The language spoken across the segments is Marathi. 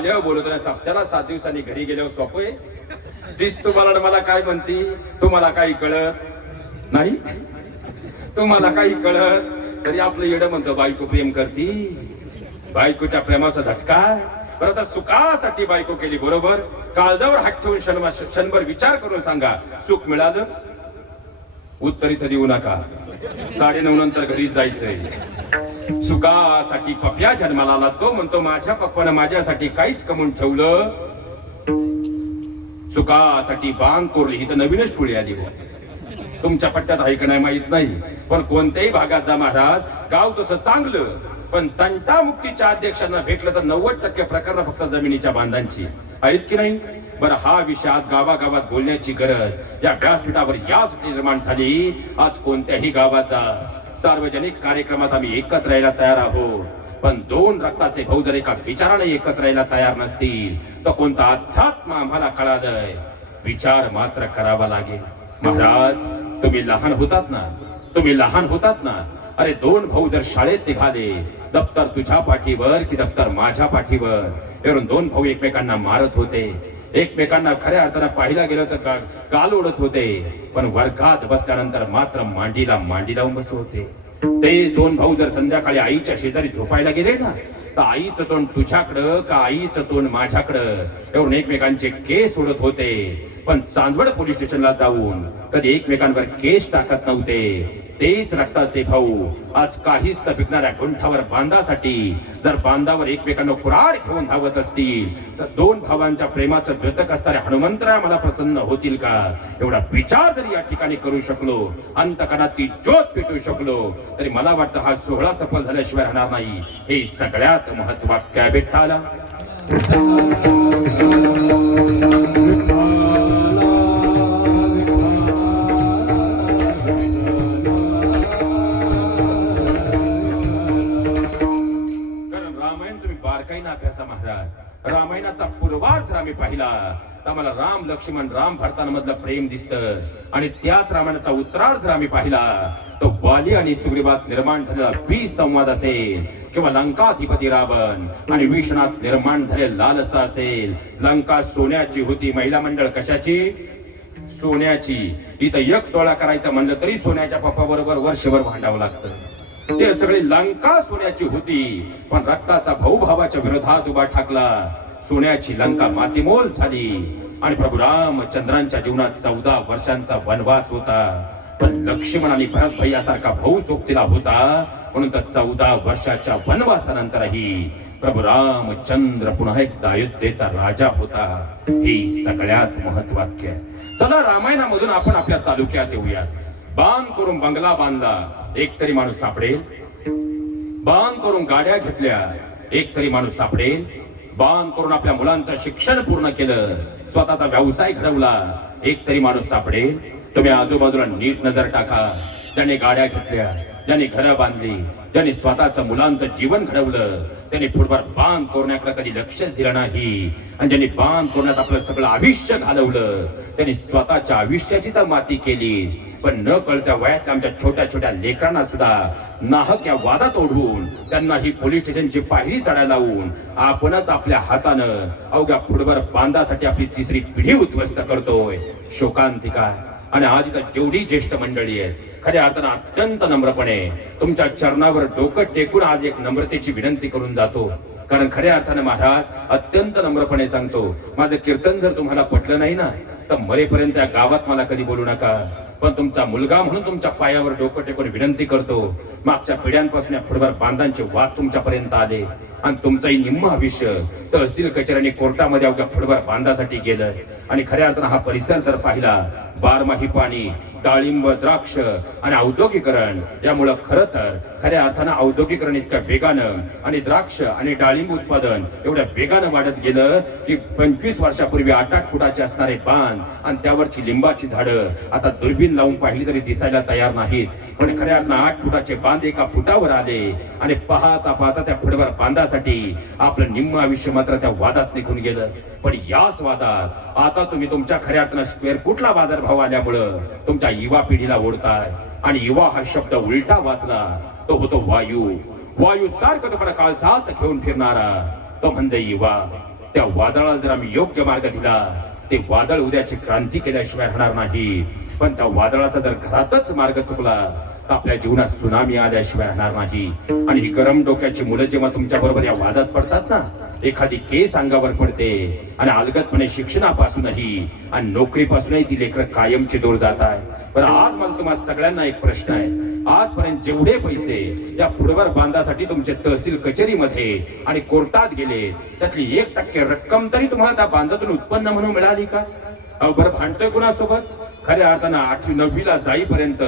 आल्यावर बोलतो सप्त्याला 7 दिवसांनी घरी गेल्यावर सोपय तीच तुम्हाला मला काय म्हणती, तुम्हाला काही कळत नाही, तुम्हाला काही कळत तरी आपलं येडं म्हणतो बायको प्रेम करती, बायकोच्या प्रेमाचा झटका. बरं आता सुखासाठी बायको केली बरोबर, काळजावर हात ठेवून क्षणभर विचार करून सांगा सुख मिळालं? उत्तर इथं देऊ नका, 9:30 नंतर घरीच जायचंय. सुखासाठी पप्या जन्माला आला, तो म्हणतो माझ्या पप्पानं माझ्यासाठी काहीच कमवून ठेवलं. सुखासाठी बांध कोरली, ही तर नवीनच टोळी आली. तुमच्या पट्ट्यात आहे का नाही माहित नाही, पण कोणत्याही भागात जा महाराज, गाव तसं चांगलं पण तंटामुक्तीच्या अध्यक्षांना भेटलं तर 90% प्रकरण फक्त जमिनीच्या बांधांची आहेत की नाही. बरं हा विषय आज गावागावात बोलण्याची गरज या व्यासपीठावर यासाठी निर्माण झाली. आज कोणत्याही गावाचा सार्वजनिक कार्यक्रमात आम्ही एकत्र यायला तयार आहोत, पण 2 रक्ताचे भाऊ जर एका विचाराने एकत्र यायला तयार नसतील तर कोणता अध्यात्म आम्हाला कळालंय. विचार मात्र करावा लागेल. महाराज तुम्ही लहान होतात ना, तुम्ही लहान होतात ना, अरे 2 भाऊ जर शाळेत निघाले, दप्तर तुझ्या पाठीवर की दप्तर माझ्या पाठीवर, यावरून 2 भाऊ एकमेकांना मारत होते, एकमेकांना खऱ्या अर्थानं पाहिला गेलं तर गाल ओढत होते, पण वर्गात बसल्यानंतर मात्र मांडीला मांडी लावून बसत होते. ते 2 भाऊ जर संध्याकाळी आईच्या शेजारी झोपायला गेले ना, तर आईचं तोंड तुझ्याकडं का आईचं तोंड माझ्याकडं, यावरून एकमेकांचे केस ओढत होते. पण चांदवड पोलीस स्टेशनला जाऊन कधी एकमेकांवर केस टाकत नव्हते. तेच रक्ताचे भाऊ आज काहीच न पिकणाऱ्या गुंठावर बांधासाठी जर बांधावर एकमेकांना कुऱ्हाड घेऊन धावत असतील तर 2 भावांच्या प्रेमाचं द्योतक असणाऱ्या हनुमंतराय मला प्रसन्न होतील का? एवढा विचार जरी या ठिकाणी करू शकलो, अंतकणात ती ज्योत पेटू शकलो, तरी मला वाटतं हा सोहळा सफल झाल्याशिवाय राहणार नाही. हे सगळ्यात महत्वाचं आहे विठ्ठला. महाराज रामायणाचा पूर्वार्ध आम्ही पाहिला तर आम्हाला राम लक्ष्मण राम भरतांमधलं प्रेम दिसतं, आणि त्याच रामायणाचा उत्तरार्ध आम्ही पाहिला तो वाली आणि सुग्रीवात निर्माण झालेला बीज संवाद असेल, किंवा लंकाधिपती रावण आणि विष्णात निर्माण झालेला लालसा असेल. लंका सोन्याची होती, महिला मंडळ कशाची? सोन्याची. इथं एक टोळा करायचं म्हणलं तरी सोन्याच्या पप्पा बरोबर वर्षभर भांडावं लागतं. ते सगळी लंका सोन्याची होती, पण रक्ताचा भाऊ भावाच्या विरोधात उभा ठाकला. सोन्याची लंका मातीमोल झाली, आणि प्रभू रामचंद्रांच्या जीवनात 14 वर्षांचा वनवास होता, पण लक्ष्मण आणि भरत भैयासारखा भाऊ सोबतीला होता, म्हणून तर 14 वर्षाच्या वनवासानंतरही प्रभू रामचंद्र पुन्हा एकदा अयोध्येचा राजा होता. हे सगळ्यात महत्वाचं. चला रामायणामधून आपण आपल्या तालुक्यात येऊया. बांध करून बंगला बांधला, एक तरी माणूस सापडेल. बांध करून गाड्या घेतल्या, एक तरी माणूस सापडेल. बांध करून आपल्या मुलांचं शिक्षण पूर्ण केलं, स्वतःचा व्यवसाय घडवला, एक तरी माणूस सापडेल. तुम्ही आजूबाजूला नीट नजर टाका. ज्यांनी गाड्या घेतल्या, ज्यांनी घरं बांधली, ज्यांनी स्वतःचं मुलांचं जीवन घडवलं, त्यांनी फुटबॉल बांध कोरण्याकडे कधी लक्षच दिलं नाही, आणि ज्यांनी बांध कोरण्यात आपलं सगळं आयुष्य घालवलं, त्यांनी स्वतःच्या आयुष्याची तर माती केली. पण न कळत्या वयातल्या आमच्या छोट्या छोट्या लेकरांना सुद्धा नाहक या वादात ओढवून त्यांना ही पोलीस स्टेशनची पायरी चढायला लावून आपणच आपल्या हातानं अवघ्या फुटबॉल बांधासाठी आपली 3री पिढी उद्ध्वस्त करतोय. शोकांतिका. आणि आज इथं जेवढी ज्येष्ठ मंडळी आहेत, खऱ्या अर्थानं अत्यंत नम्रपणे तुमच्या चरणावर डोकं टेकून आज एक नम्रतेची विनंती करून जातो. कारण खऱ्या अर्थानं महाराज अत्यंत नम्रपणे सांगतो, माझं कीर्तन जर तुम्हाला पटलं नाही ना, तर मरेपर्यंत या गावात मला कधी बोलू नका. पण तुमचा मुलगा म्हणून तुमच्या पायावर डोकं टेकून विनंती करतो, मागच्या पिढ्यांपासून या फुटबॉल बांधांचे वाद तुमच्यापर्यंत आले, आणि तुमचंही निम्म आयुष्य तहसील कचेऱ्याने कोर्टामध्ये अवघ्या फुटबॉल बांधासाठी गेलं. आणि खऱ्या अर्थानं हा परिसर जर पाहिला, 12माही पाणी, डाळिंब, द्राक्ष आणि औद्योगिकरण, यामुळे खरं तर खऱ्या अर्थानं औद्योगिकरण इतक्या वेगानं आणि द्राक्ष आणि डाळिंब उत्पादन एवढ्या वेगानं वाढत गेलं की 25 वर्षापूर्वी 8-8 फुटाचे असणारे बांध आणि त्यावरची लिंबाची झाडं आता दुर्बीण लावून पाहिली तरी दिसायला तयार नाहीत. पण खऱ्या अर्थानं 8 फुटाचे बांध 1 फुटावर आले, आणि पाहता पाहता त्या फुटबॉल बांधासाठी आपलं निम्म आयुष्य मात्र त्या वादात निघून गेलं. पण याच वादात आता तुम्ही तुमच्या खऱ्या अर्थानं स्क्वेअर फुटला बाजारभाव आल्यामुळं तुमच्या युवा पिढीला ओढताय, आणि युवा हा शब्द उलटा वाचला तो होतो वायू. वायू सारखं तुम्हाला काळजात घेऊन फिरणारा तो म्हणजे युवा. त्या वादळाला जर आम्ही योग्य मार्ग दिला, ते वादळ उद्याची क्रांती केल्याशिवाय राहणार नाही. पण त्या वादळाचा जर घरातच मार्ग चुकला तर आपल्या जीवनात सुनामी आल्याशिवाय राहणार नाही. आणि ही गरम डोक्याची मुलं जेव्हा तुमच्या बरोबर या वादात पडतात ना, एखादी केस अंगावर पडते आणि अलगदपणे शिक्षणापासूनही आणि नोकरीपासूनही ती लेकरं कायमची दूर जात आहे. पण आज मला तुम्हाला सगळ्यांना एक प्रश्न आहे. आजपर्यंत जेवढे पैसे या फुटवर बांधासाठी तुमचे तहसील कचेरीमध्ये आणि कोर्टात गेले, त्यातली 1% रक्कम तरी तुम्हाला त्या बांधातून उत्पन्न म्हणून मिळाली का? बरं, भांडतोय कुणासोबत? खऱ्या अर्थानं 8वी 9वीला जाईपर्यंत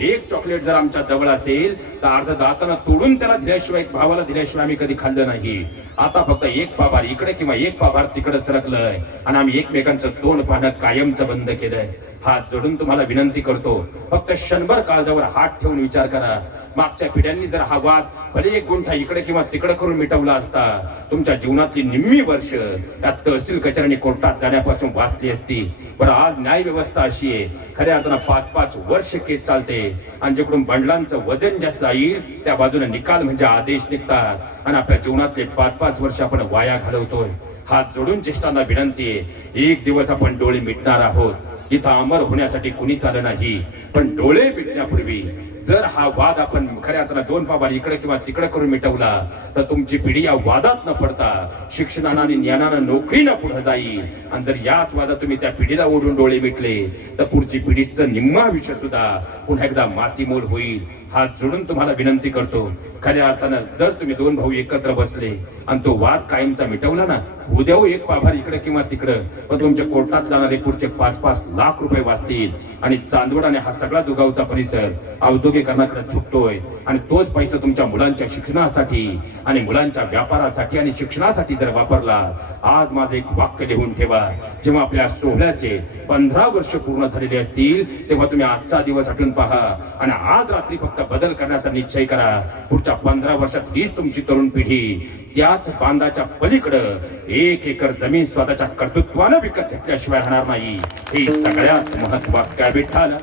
एक चॉकलेट जर आमच्या जवळ असेल तर अर्ध दातानं तोडून त्याला दिल्याशिवाय, भावाला दिल्याशिवाय आम्ही कधी खाल्लं नाही. आता फक्त एक पाभार इकडे किंवा एक पाभार तिकडे सरकलंय आणि आम्ही एकमेकांचं तोंड पाहणं कायमचं बंद केलंय. हात जोडून तुम्हाला विनंती करतो, फक्त क्षणभर काळजावर हात ठेवून विचार करा. मागच्या पिढ्यांनी जर हा वाद भले एक गुंठा इकडे किंवा तिकडे करून मिटवला असता, तुमच्या जीवनातली निम्मी वर्ष या तहसील कचेरी कोर्टात जाण्यापासून वाचली असती. पण आज न्याय व्यवस्था अशी आहे, खऱ्या अर्थानं 5-5 वर्ष केस चालते आणि जिकडून बंडलांचं वजन जास्त जाईल त्या बाजूने निकाल म्हणजे आदेश निघतात आणि आपल्या जीवनातले 5-5 वर्ष आपण वाया घालवतोय. हात जोडून ज्येष्ठांना विनंती आहे, एक दिवस आपण डोळे मिटणार आहोत. इथं अमर होण्यासाठी कुणी आलं नाही, पण डोळे मिटण्यापूर्वी जर हा वाद आपण खऱ्या अर्थानं 2 पाभार इकडे किंवा तिकडे करून मिटवला तर तुमची पिढी या वादात न पडता शिक्षणानं आणि ज्ञानानं नोकरीनं पुढे जाईल. आणि जर याच वादात तुम्ही त्या पिढीला ओढून डोळे मिटले तर पुढची पिढीचं निम्मा आयुष्य सुद्धा पुन्हा एकदा मातीमोल होईल. हात जोडून तुम्हाला विनंती करतो, खऱ्या अर्थानं जर तुम्ही 2 भाऊ एकत्र बसले आणि तो वाद कायमचा मिटवला ना, उद्या एक पाभार इकडे किंवा तिकडं, पण तुमच्या कोर्टात जाणारे पुढचे 5-5 लाख रुपये वाचतील. आणि चांदवड आणि हा सगळा दुगावचा परिसर औद्योगिकरणाकडे झुकतोय आणि तोच पैसा तुमच्या मुलांच्या शिक्षणासाठी आणि मुलांच्या व्यापारासाठी आणि शिक्षणासाठी जर वापरला. आज माझं एक वाक्य लिहून ठेवा, जेव्हा आपल्या सोहळ्याचे 15 वर्ष पूर्ण झालेले असतील तेव्हा तुम्ही आजचा दिवस आठवून पहा आणि आज रात्री फक्त बदल करण्याचा निश्चय करा. पुढच्या 15 वर्षात हीच तुमची तरुण पिढी त्याच बांधाच्या पलीकडं 1 एकर जमीन स्वतःच्या कर्तृत्वानं विकत घेतल्याशिवाय राहणार नाही. हे सगळ्यात महत्वाचं काय विठ्ठल.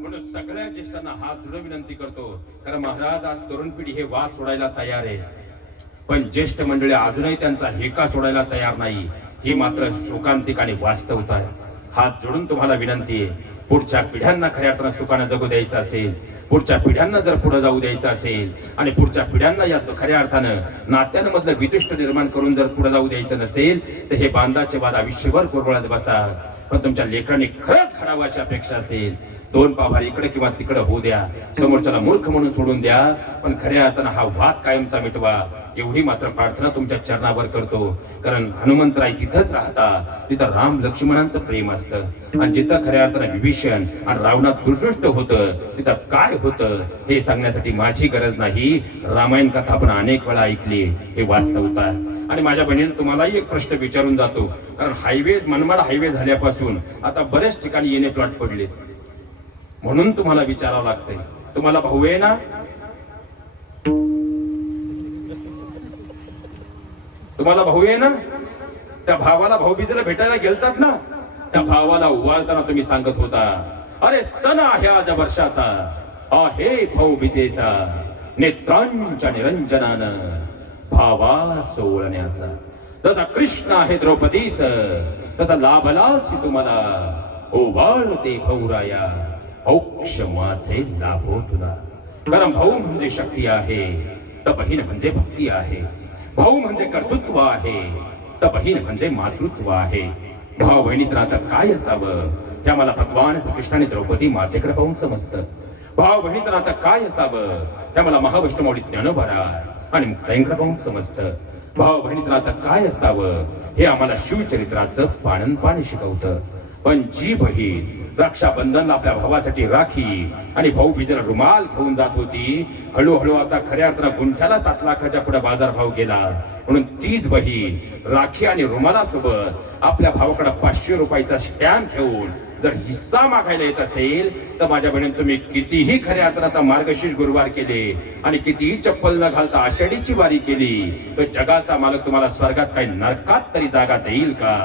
म्हणून सगळ्या ज्येष्ठांना हात जोडून विनंती करतो, कारण महाराज आज तरुण पिढी हे वाद सोडायला तयार आहे, पण ज्येष्ठ मंडळी अजूनही त्यांचा हेका सोडायला तयार नाही. ही मात्र शोकांतिक आणि वास्तवता आहे. हात जोडून तुम्हाला विनंती आहे, पुढच्या पिढ्यांना खऱ्या अर्थानं सुखानं जगू द्यायचं असेल, पुढच्या पिढ्यांना जर पुढे जाऊ द्यायचं असेल आणि पुढच्या पिढ्यांना या खऱ्या अर्थानं नात्यांमधलं वितुष्ट निर्माण करून जर पुढे जाऊ द्यायचं नसेल तर हे बांधाचे वाद आयुष्यभर कुरवळत बसा. पण तुमच्या लेकरांनी खरंच घडावं अशी अपेक्षा असेल, 2 पाभार इकडे किंवा तिकडे होऊ द्या, समोरच्याला मूर्ख म्हणून सोडून द्या, पण खऱ्या अर्थानं हा वाद कायमचा मिटवा. एवढी मात्र प्रार्थना तुमच्या चरणावर करतो, कारण हनुमंतराय तिथंच राहता जिथं राम लक्ष्मणांचं प्रेम असतं आणि जिथं खऱ्या अर्थानं विभीषण आणि रावणात दुर्दृष्ट होतं तिथं काय होतं हे सांगण्यासाठी माझी गरज नाही. रामायण कथा आपण अनेक वेळा ऐकली, हे वास्तवता आहे. आणि माझ्या बहिणीने तुम्हालाही एक प्रश्न विचारून जातो, कारण हायवे मनमाड हायवे झाल्यापासून आता बऱ्याच ठिकाणी येणे प्लॉट पडले, म्हणून तुम्हाला विचारावं लागतंय. तुम्हाला भाऊ आहे ना, तुम्हाला भाऊ आहे ना, त्या भावाला भाऊबीजेला भेटायला गेलतात ना, त्या भावाला उवाळताना तुम्ही सांगत होता, अरे सण आहे आज वर्षाचा, आहे भाऊबीजेचा, नेत्रांच्या निरंजनानं भावा सोळण्याचा. जसा कृष्ण आहे द्रौपदीस तसा लाभलासी तुम्हाला, ओवाळते भाऊराया औक्ष माझे लाभो तुला. कारण भाऊ म्हणजे शक्ती आहे तर बहीण म्हणजे भक्ती आहे, भाऊ म्हणजे कर्तृत्व आहे तर बहीण म्हणजे मातृत्व आहे. भाऊ बहिणीचं नातं काय असावं हे आम्हाला भगवान कृष्णाने द्रौपदी मातेकडे पाहून समजतं. भाऊ बहिणीचं नातं काय असावं हे आम्हाला महावैष्णवडी ज्ञानोबरा आणि मुक्ताईंकडे पाहून समजतं. भाऊ बहिणीचं नातं काय असावं हे आम्हाला शिवचरित्राचं पाणनपान शिकवतं. पण जी बहीण रक्षाबंधनला आपल्या भावासाठी राखी आणि भाऊबीजेला रुमाल घेऊन जात होती, हळूहळू आता खऱ्या अर्थानं गुंठ्याला 7 लाखाच्या पुढे बाजारभाव गेला. म्हणून तीच बहीण राखी आणि रुमालासोबत आपल्या भावाकडे 500 रुपयाचा स्टॅम्प घेऊन जर हिस्सा मागायला येत असेल तर माझ्या बहिणीने तुम्ही कितीही खऱ्या अर्थानं आता मार्गशीर्ष गुरुवार केले आणि कितीही चप्पल न घालता आषाढीची वारी केली तर जगाचा मालक तुम्हाला स्वर्गात काही नरकात तरी जागा देईल का,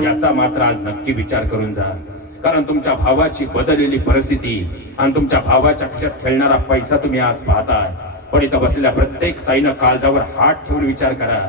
याचा मात्र आज नक्की विचार करून जा. कारण तुमच्या भावाची बदललेली परिस्थिती आणि तुमच्या भावाच्या खिशात खेळणारा पैसा तुम्ही आज पाहताय. पण इथं बसलेल्या प्रत्येक ताईनं काळजावर हात ठेवून विचार करा.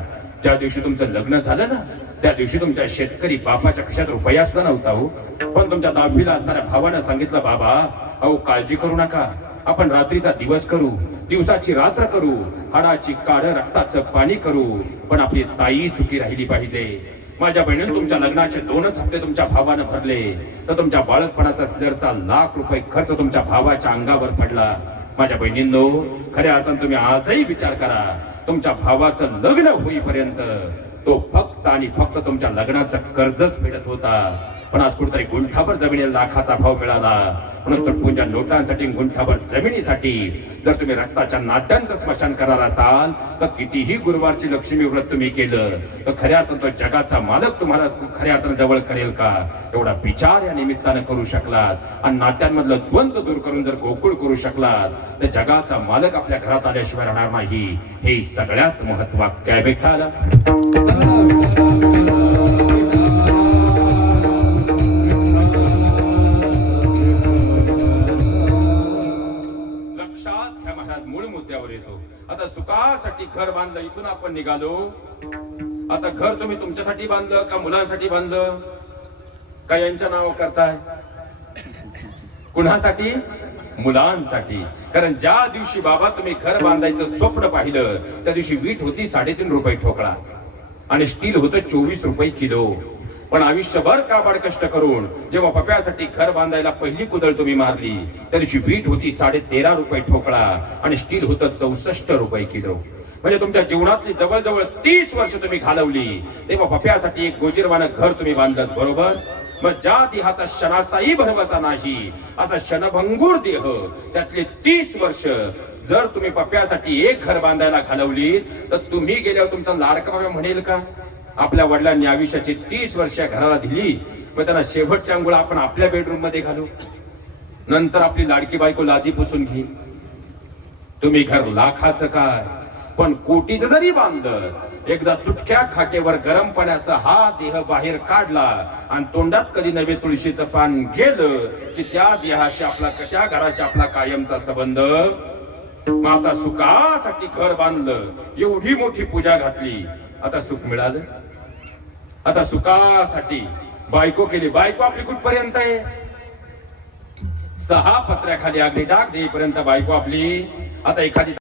ज्या दिवशी तुमचं लग्न झालं ना, त्या दिवशी तुमच्या शेतकरी बापाच्या खिशात रुपया सुद्धा नव्हता हो. पण तुमच्या 10वीला असणाऱ्या भावानं सांगितलं, बाबा अहो काळजी करू नका, आपण रात्रीचा दिवस करू, दिवसाची रात्र करू, हाडाची काढ रक्ताचं पाणी करू, पण आपली ताई सुखी राहिली पाहिजे. माझ्या बहिणीने तुमच्या लग्नाचे 2च हप्ते तुमच्या भावानं भरले, तर तुमच्या बाळकपणाचा सिलेंडरचा ₹1,00,000 खर्च तुमच्या भावाच्या अंगावर पडला. माझ्या बहिणींनो, खऱ्या अर्थानं तुम्ही आजही विचार करा, तुमच्या भावाचं लग्न होईपर्यंत तो फक्त आणि फक्त तुमच्या लग्नाचं कर्जच फेडत होता. पण आज कुठेतरी गुंठाभर जमिनीला लाखाचा भाव मिळाला. म्हणून तुटपुंच्या नोटांसाठी, गुंठाभर जमिनीसाठी जर तुम्ही रक्ताच्या नात्यांचं स्मशान करणार असाल, तर कितीही गुरुवारची लक्ष्मी व्रत तुम्ही केलं तर खऱ्या अर्थानं तो जगाचा मालक तुम्हाला खऱ्या अर्थानं जवळ करेल का? एवढा विचार या निमित्तानं करू शकलात आणि नात्यांमधलं द्वंद्व दूर करून जर गोकुळ करू शकलात, तर जगाचा मालक आपल्या घरात आल्याशिवाय राहणार नाही. हे सगळ्यात महत्वाचं आहे विठ्ठल. मूळ मुद्द्यावर येतो. आता सुखासाठी घर बांधलं, इथून आपण निघालो. आता घर तुम्ही तुमच्यासाठी बांधलं का मुलांसाठी बांधलं का यांच्या नाव करताय? कुणासाठी? मुलांसाठी. कारण ज्या दिवशी बाबा तुम्ही घर बांधायचं स्वप्न पाहिलं, त्या दिवशी वीट होती ₹3.5 ठोकळा आणि स्टील होतं ₹24 किलो. पण आयुष्यभर काबाड कष्ट करून जेव्हा पप्यासाठी घर बांधायला पहिली कुदळ तुम्ही मारली, त्या दिवशी वीट होती ₹13.5 ठोकळा आणि स्टील होतं ₹64 किलो. म्हणजे तुमच्या जीवनातली जवळजवळ 30 वर्ष तुम्ही घालवली, तेव्हा पप्यासाठी एक गोजीरवानं घर तुम्ही बांधलं, बरोबर? मग ज्या देहाचा क्षणाचाही भरवसा नाही, असा क्षणभंगूर देह, त्यातले 30 वर्ष जर तुम्ही पप्यासाठी एक घर बांधायला घालवली, तर तुम्ही गेल्यावर तुमचा लाडका बाबा म्हणेल का? आपल्या वडिलांनी आयुष्याची 30 वर्ष घराला दिली, मग त्यांना शेवटच्या अंघोळ आपण आपल्या बेडरूम मध्ये घालू, नंतर आपली लाडकी बायको लादी पुसून घे. तुम्ही घर लाखाचं काय, पण कोटीचं जरी बांधलं, एकदा तुटक्या खाटेवर गरम पाण्याचा हा देह बाहेर काढला आणि तोंडात कधी नवे तुळशीचं पान गेलं की त्या देहाशी आपला, त्या घराशी आपला कायमचा संबंध. मग आता सुखासाठी घर बांधलं, एवढी मोठी पूजा घातली, आता सुख मिळालं. आता सुखासाठी बायको केली, बायको आपली कुठपर्यंत आहे? 6 पत्र्याखाली अग्नी डाग देईपर्यंत बायको आपली. आता एखादी